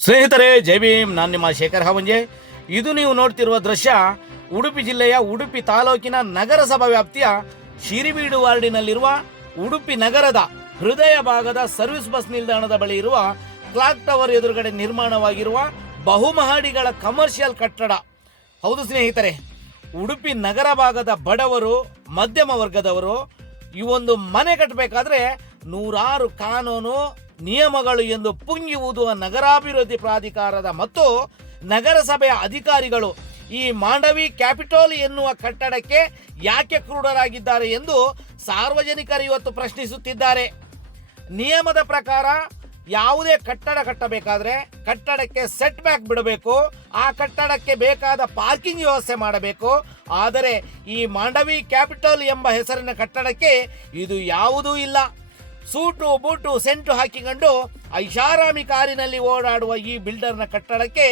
ಸ್ನೇಹಿತರೆ, ಜೈ ಭೀಮ್. ನಾನು ನಿಮ್ಮ ಶೇಖರ್ ಹಾವಂಜೆ. ಇದು ನೀವು ನೋಡ್ತಿರುವ ದೃಶ್ಯ ಉಡುಪಿ ಜಿಲ್ಲೆಯ ಉಡುಪಿ ತಾಲೂಕಿನ ನಗರಸಭಾ ವ್ಯಾಪ್ತಿಯ ಶಿರಿಬೀಡು ವಾರ್ಡಿನಲ್ಲಿರುವ ಉಡುಪಿ ನಗರದ ಹೃದಯ ಭಾಗದ ಸರ್ವಿಸ್ ಬಸ್ ನಿಲ್ದಾಣದ ಬಳಿ ಇರುವ ಕ್ಲಾಕ್ ಟವರ್ ಎದುರುಗಡೆ ನಿರ್ಮಾಣವಾಗಿರುವ ಬಹುಮಹಡಿಗಳ ಕಮರ್ಷಿಯಲ್ ಕಟ್ಟಡ. ಹೌದು ಸ್ನೇಹಿತರೆ, ಉಡುಪಿ ನಗರ ಭಾಗದ ಬಡವರು, ಮಧ್ಯಮ ವರ್ಗದವರು ಈ ಒಂದು ಮನೆ ಕಟ್ಟಬೇಕಾದ್ರೆ ನೂರಾರು ಕಾನೂನು ನಿಯಮಗಳು ಎಂದು ಪುಂಗಿ ಊದುವ ನಗರಾಭಿವೃದ್ಧಿ ಪ್ರಾಧಿಕಾರದ ಮತ್ತು ನಗರಸಭೆಯ ಅಧಿಕಾರಿಗಳು ಈ ಮಾಂಡವಿ ಕ್ಯಾಪಿಟಲ್ ಎನ್ನುವ ಕಟ್ಟಡಕ್ಕೆ ಯಾಕೆ ಕ್ರೂಢರಾಗಿದ್ದಾರೆ ಎಂದು ಸಾರ್ವಜನಿಕರು ಇವತ್ತು ಪ್ರಶ್ನಿಸುತ್ತಿದ್ದಾರೆ. ನಿಯಮದ ಪ್ರಕಾರ ಯಾವುದೇ ಕಟ್ಟಡ ಕಟ್ಟಬೇಕಾದ್ರೆ ಕಟ್ಟಡಕ್ಕೆ ಸೆಟ್ ಬ್ಯಾಕ್ ಬಿಡಬೇಕು, ಆ ಕಟ್ಟಡಕ್ಕೆ ಬೇಕಾದ ಪಾರ್ಕಿಂಗ್ ವ್ಯವಸ್ಥೆ ಮಾಡಬೇಕು. ಆದರೆ ಈ ಮಾಂಡವಿ ಕ್ಯಾಪಿಟಲ್ ಎಂಬ ಹೆಸರಿನ ಕಟ್ಟಡಕ್ಕೆ ಇದು ಯಾವುದೂ ಇಲ್ಲ. ಸೂಟು ಬೂಟು ಸೆಂಟು ಹಾಕಿಕೊಂಡು ಐಷಾರಾಮಿ ಕಾರಿನಲ್ಲಿ ಓಡಾಡುವ ಈ ಬಿಲ್ಡರ್ನ ಕಟ್ಟಡಕ್ಕೆ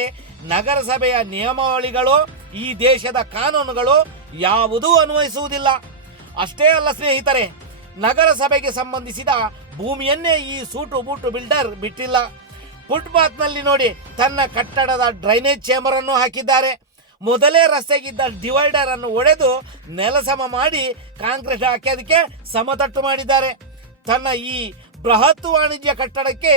ನಗರಸಭೆಯ ನಿಯಮಾವಳಿಗಳು, ಈ ದೇಶದ ಕಾನೂನುಗಳು ಯಾವುದೂ ಅನ್ವಯಿಸುವುದಿಲ್ಲ. ಅಷ್ಟೇ ಅಲ್ಲ ಸ್ನೇಹಿತರೆ, ನಗರಸಭೆಗೆ ಸಂಬಂಧಿಸಿದ ಭೂಮಿಯನ್ನೇ ಈ ಸೂಟು ಬೂಟು ಬಿಲ್ಡರ್ ಬಿಟ್ಟಿಲ್ಲ. ಫುಟ್ಪಾತ್ನಲ್ಲಿ ನೋಡಿ ತನ್ನ ಕಟ್ಟಡದ ಡ್ರೈನೇಜ್ ಚೇಂಬರ್ ಅನ್ನು ಹಾಕಿದ್ದಾರೆ. ಮೊದಲೇ ರಸ್ತೆಗಿದ್ದ ಡಿವೈಡರ್ ಅನ್ನು ಒಡೆದು ನೆಲಸಮ ಮಾಡಿ ಕಾಂಕ್ರೀಟ್ ಹಾಕಿ ಅದಕ್ಕೆ ಸಮತಟ್ಟು ಮಾಡಿದ್ದಾರೆ. ತನ್ನ ಈ ಬೃಹತ್ ವಾಣಿಜ್ಯ ಕಟ್ಟಡಕ್ಕೆ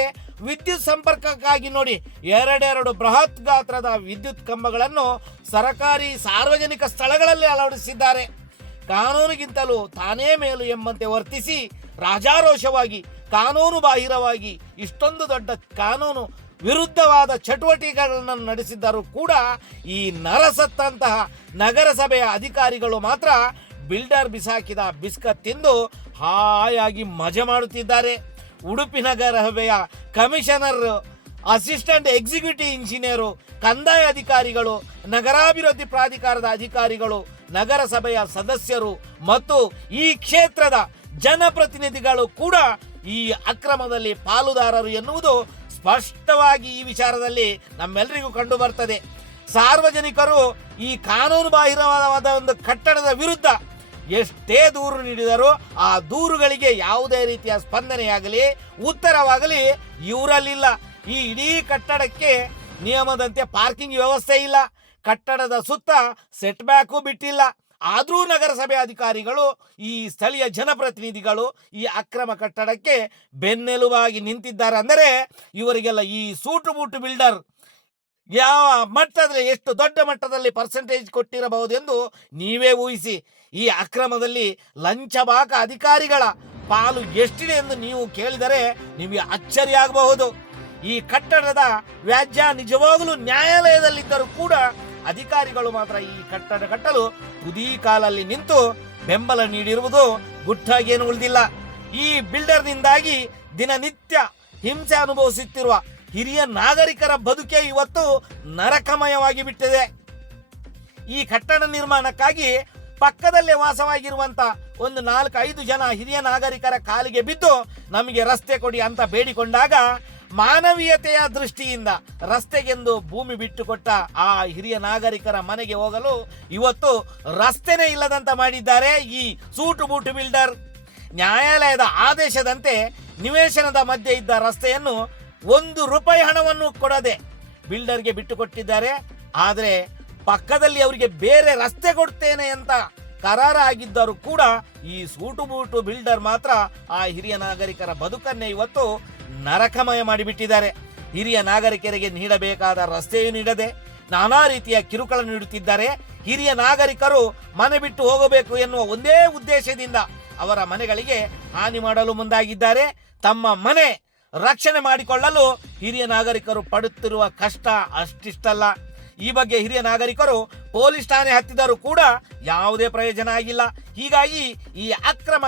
ವಿದ್ಯುತ್ ಸಂಪರ್ಕಕ್ಕಾಗಿ ನೋಡಿ ಎರಡೆರಡು ಬೃಹತ್ ಗಾತ್ರದ ವಿದ್ಯುತ್ ಕಂಬಗಳನ್ನು ಸರ್ಕಾರಿ ಸಾರ್ವಜನಿಕ ಸ್ಥಳಗಳಲ್ಲಿ ಅಳವಡಿಸಿದ್ದಾರೆ. ಕಾನೂನಿಗಿಂತಲೂ ತಾನೇ ಮೇಲು ಎಂಬಂತೆ ವರ್ತಿಸಿ ರಾಜಾರೋಷವಾಗಿ ಕಾನೂನು ಬಾಹಿರವಾಗಿ ಇಷ್ಟೊಂದು ದೊಡ್ಡ ಕಾನೂನು ವಿರುದ್ಧವಾದ ಚಟುವಟಿಕೆಗಳನ್ನು ನಡೆಸಿದ್ದರೂ ಕೂಡ ಈ ನರಸತ್ತಂತಹ ನಗರಸಭೆಯ ಅಧಿಕಾರಿಗಳು ಮಾತ್ರ ಬಿಲ್ಡರ್ ಬಿಸಾಕಿದ ಬಿಸ್ಕತ್ ತಿಂದು ಹಾಯಾಗಿ ಮಜಾ ಮಾಡುತ್ತಿದ್ದಾರೆ. ಉಡುಪಿ ನಗರಸಭೆಯ ಕಮಿಷನರ್, ಅಸಿಸ್ಟೆಂಟ್ ಎಕ್ಸಿಕ್ಯೂಟಿವ್ ಇಂಜಿನಿಯರು, ಕಂದಾಯ ಅಧಿಕಾರಿಗಳು, ನಗರಾಭಿವೃದ್ಧಿ ಪ್ರಾಧಿಕಾರದ ಅಧಿಕಾರಿಗಳು, ನಗರಸಭೆಯ ಸದಸ್ಯರು ಮತ್ತು ಈ ಕ್ಷೇತ್ರದ ಜನಪ್ರತಿನಿಧಿಗಳು ಕೂಡ ಈ ಅಕ್ರಮದಲ್ಲಿ ಪಾಲುದಾರರು ಎನ್ನುವುದು ಸ್ಪಷ್ಟವಾಗಿ ಈ ವಿಚಾರದಲ್ಲಿ ನಮ್ಮೆಲ್ಲರಿಗೂ ಕಂಡು ಬರ್ತದೆ. ಸಾರ್ವಜನಿಕರು ಈ ಕಾನೂನು ಬಾಹಿರವಾದ ಒಂದು ಕಟ್ಟಡದ ವಿರುದ್ಧ ಎಷ್ಟೇ ದೂರು ನೀಡಿದರೂ ಆ ದೂರುಗಳಿಗೆ ಯಾವುದೇ ರೀತಿಯ ಸ್ಪಂದನೆಯಾಗಲಿ ಉತ್ತರವಾಗಲಿ ಇವರಲ್ಲಿಲ್ಲ. ಈ ಇಡೀ ಕಟ್ಟಡಕ್ಕೆ ನಿಯಮದಂತೆ ಪಾರ್ಕಿಂಗ್ ವ್ಯವಸ್ಥೆ ಇಲ್ಲ, ಕಟ್ಟಡದ ಸುತ್ತ ಸೆಟ್ ಬ್ಯಾಕು ಬಿಟ್ಟಿಲ್ಲ. ಆದರೂ ನಗರಸಭೆ ಅಧಿಕಾರಿಗಳು, ಈ ಸ್ಥಳೀಯ ಜನಪ್ರತಿನಿಧಿಗಳು ಈ ಅಕ್ರಮ ಕಟ್ಟಡಕ್ಕೆ ಬೆನ್ನೆಲುಬಾಗಿ ನಿಂತಿದ್ದಾರೆ. ಅಂದರೆ ಇವರಿಗೆಲ್ಲ ಈ ಸೂಟು ಬೂಟು ಬಿಲ್ಡರ್ ಯಾವ ಮಟ್ಟದಲ್ಲಿ, ಎಷ್ಟು ದೊಡ್ಡ ಮಟ್ಟದಲ್ಲಿ ಪರ್ಸೆಂಟೇಜ್ ಕೊಟ್ಟಿರಬಹುದು ಎಂದು ನೀವೇ ಊಹಿಸಿ. ಈ ಅಕ್ರಮದಲ್ಲಿ ಲಂಚಬಾಕ ಅಧಿಕಾರಿಗಳ ಪಾಲು ಎಷ್ಟಿದೆ ಎಂದು ನೀವು ಕೇಳಿದರೆ ನಿಮಗೆ ಅಚ್ಚರಿಯಾಗಬಹುದು. ಈ ಕಟ್ಟಡದ ವ್ಯಾಜ್ಯ ನಿಜವಾಗಲೂ ನ್ಯಾಯಾಲಯದಲ್ಲಿದ್ದರೂ ಕೂಡ ಅಧಿಕಾರಿಗಳು ಮಾತ್ರ ಈ ಕಟ್ಟಡ ಕಟ್ಟಲು ತುದಿ ಕಾಲಲ್ಲಿ ನಿಂತು ಬೆಂಬಲ ನೀಡಿರುವುದು ಗುಟ್ಟಾಗೇನು ಉಳಿದಿಲ್ಲ. ಈ ಬಿಲ್ಡರ್ನಿಂದಾಗಿ ದಿನನಿತ್ಯ ಹಿಂಸೆ ಅನುಭವಿಸುತ್ತಿರುವ ಹಿರಿಯ ನಾಗರಿಕರ ಬದುಕೆ ಇವತ್ತು ನರಕಮಯವಾಗಿ ಬಿಟ್ಟಿದೆ. ಈ ಕಟ್ಟಡ ನಿರ್ಮಾಣಕ್ಕಾಗಿ ಪಕ್ಕದಲ್ಲೇ ವಾಸವಾಗಿರುವಂತ ಒಂದು 4-5 ಜನ ಹಿರಿಯ ನಾಗರಿಕರ ಕಾಲಿಗೆ ಬಿದ್ದು ನಮಗೆ ರಸ್ತೆ ಕೊಡಿ ಅಂತ ಬೇಡಿಕೊಂಡಾಗ ಮಾನವೀಯತೆಯ ದೃಷ್ಟಿಯಿಂದ ರಸ್ತೆಗೆಂದು ಭೂಮಿ ಬಿಟ್ಟುಕೊಟ್ಟ ಆ ಹಿರಿಯ ನಾಗರಿಕರ ಮನೆಗೆ ಹೋಗಲು ಇವತ್ತು ರಸ್ತೆನೇ ಇಲ್ಲದಂತ ಮಾಡಿದ್ದಾರೆ ಈ ಸೂಟು ಬೂಟು ಬಿಲ್ಡರ್. ನ್ಯಾಯಾಲಯದ ಆದೇಶದಂತೆ ನಿವೇಶನದ ಮಧ್ಯೆ ಇದ್ದ ರಸ್ತೆಯನ್ನು ₹1 ಹಣವನ್ನು ಕೊಡದೆ ಬಿಲ್ಡರ್ಗೆ ಬಿಟ್ಟುಕೊಟ್ಟಿದ್ದಾರೆ. ಆದರೆ ಪಕ್ಕದಲ್ಲಿ ಅವರಿಗೆ ಬೇರೆ ರಸ್ತೆ ಕೊಡ್ತೇನೆ ಅಂತ ಕರಾರ ಆಗಿದ್ದರೂ ಕೂಡ ಈ ಸೂಟು ಬೂಟು ಬಿಲ್ಡರ್ ಮಾತ್ರ ಆ ಹಿರಿಯ ನಾಗರಿಕರ ಬದುಕನ್ನೇ ಇವತ್ತು ನರಕಮಯ ಮಾಡಿಬಿಟ್ಟಿದ್ದಾರೆ. ಹಿರಿಯ ನಾಗರಿಕರಿಗೆ ನೀಡಬೇಕಾದ ರಸ್ತೆಯೂ ನೀಡದೆ ನಾನಾ ರೀತಿಯ ಕಿರುಕುಳ ನೀಡುತ್ತಿದ್ದಾರೆ. ಹಿರಿಯ ನಾಗರಿಕರು ಮನೆ ಬಿಟ್ಟು ಹೋಗಬೇಕು ಎನ್ನುವ ಒಂದೇ ಉದ್ದೇಶದಿಂದ ಅವರ ಮನೆಗಳಿಗೆ ಹಾನಿ ಮಾಡಲು ಮುಂದಾಗಿದ್ದಾರೆ. ತಮ್ಮ ಮನೆ ರಕ್ಷಣೆ ಮಾಡಿಕೊಳ್ಳಲು ಹಿರಿಯ ನಾಗರಿಕರು ಪಡುತ್ತಿರುವ ಕಷ್ಟ ಅಷ್ಟಿಷ್ಟಲ್ಲ. ಈ ಬಗ್ಗೆ ಹಿರಿಯ ನಾಗರಿಕರು ಪೊಲೀಸ್ ಠಾಣೆ ಹತ್ತಿದರೂ ಕೂಡ ಯಾವುದೇ ಪ್ರಯೋಜನ ಆಗಿಲ್ಲ. ಹೀಗಾಗಿ ಈ ಅಕ್ರಮ